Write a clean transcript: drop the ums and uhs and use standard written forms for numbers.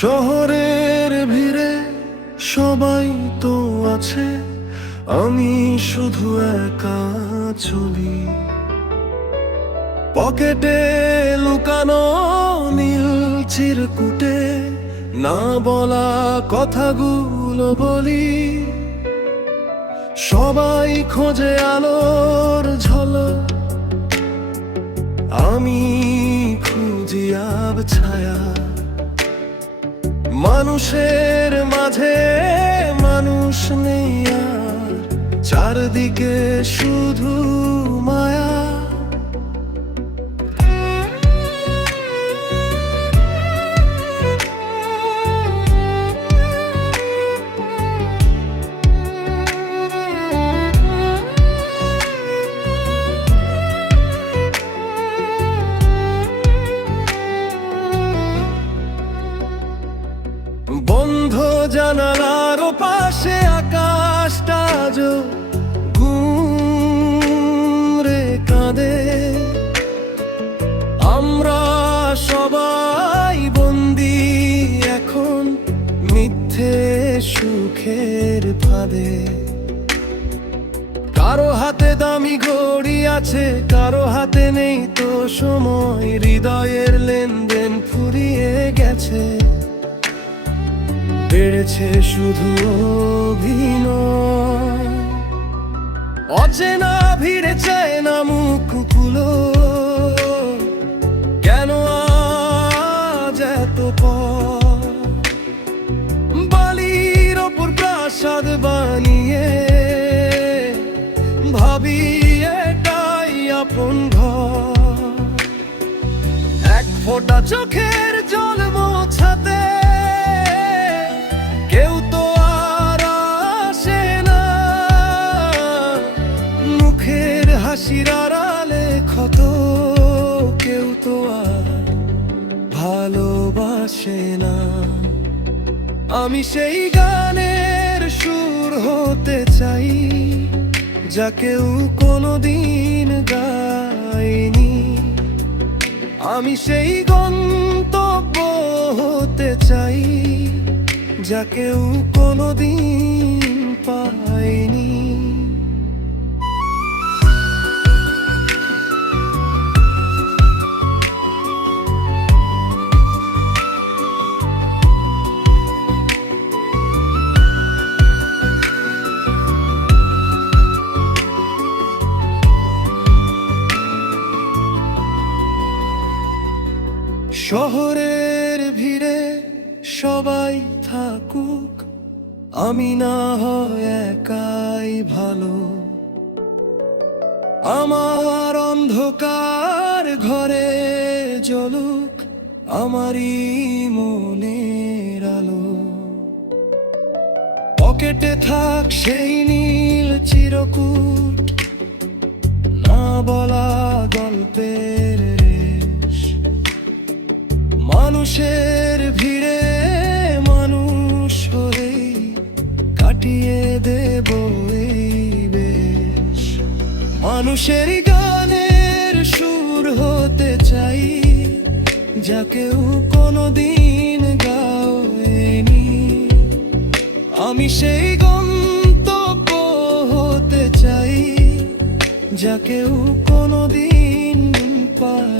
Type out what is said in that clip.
শহরের ভিড়ে সবাই তো আছে, আমি শুধু একা চলি। পকেটে লুকানো নীল চিরকুটে না বলা কথাগুলো বলি। সবাই খোঁজে আলোর ঝলক, আমি খুঁজি ছায়া। মানুষের মাঝে মানুষ নেই আর, চারদিকে শুধু মায়া। বন্ধ জানালার পাশে আকাশটা আজও ঘুরে কাঁদে। আমরা সবাই বন্দি এখন মিথ্যে সুখের ফাঁদে। কারো হাতে দামি ঘড়ি আছে, কারো হাতে নেই তো সময়। হৃদয়ের লেনদেন ফুরিয়ে গেছে, বেড়েছে শুধু অভিনয়। অচেনা ভিড়ে চায় না মুখগুলো, কেন আজ এত পর? বালির ওপর প্রাসাদ বানিয়ে ভাবি এটাই আপন ঘর। এক ফোঁটা চোখের জল মোছাতে কেউ তো আর আসে না। মুখের হাসির আড়ালে ক্ষত কেউ তো আর ভালোবাসে না। আমি সেই গানের সুর হতে চাই যা কেউ কোনোদিন গায়নি। আমি সেই গন্তব্য হতে চাই যা কেউ কোনোদিন পায়নি। শহরের ভিড়ে সবাই থাকুক, আমি না হয় একাই ভালো। আমার অন্ধকার ঘরে জ্বলুক আমারই মনের আলো। পকেটে থাক সেই নীল চিরকুট, না বলা গল্পের রেশ। মানুষের ভিড়ে মানুষ হয়ে কাটিয়ে দেব এই বেশ। মানুষের গানের সুর হতে চাই যা কেউ কোনোদিন গায়নি। আমি সেই গন্তব্য হতে চাই যা কেউ কোনোদিন পায়।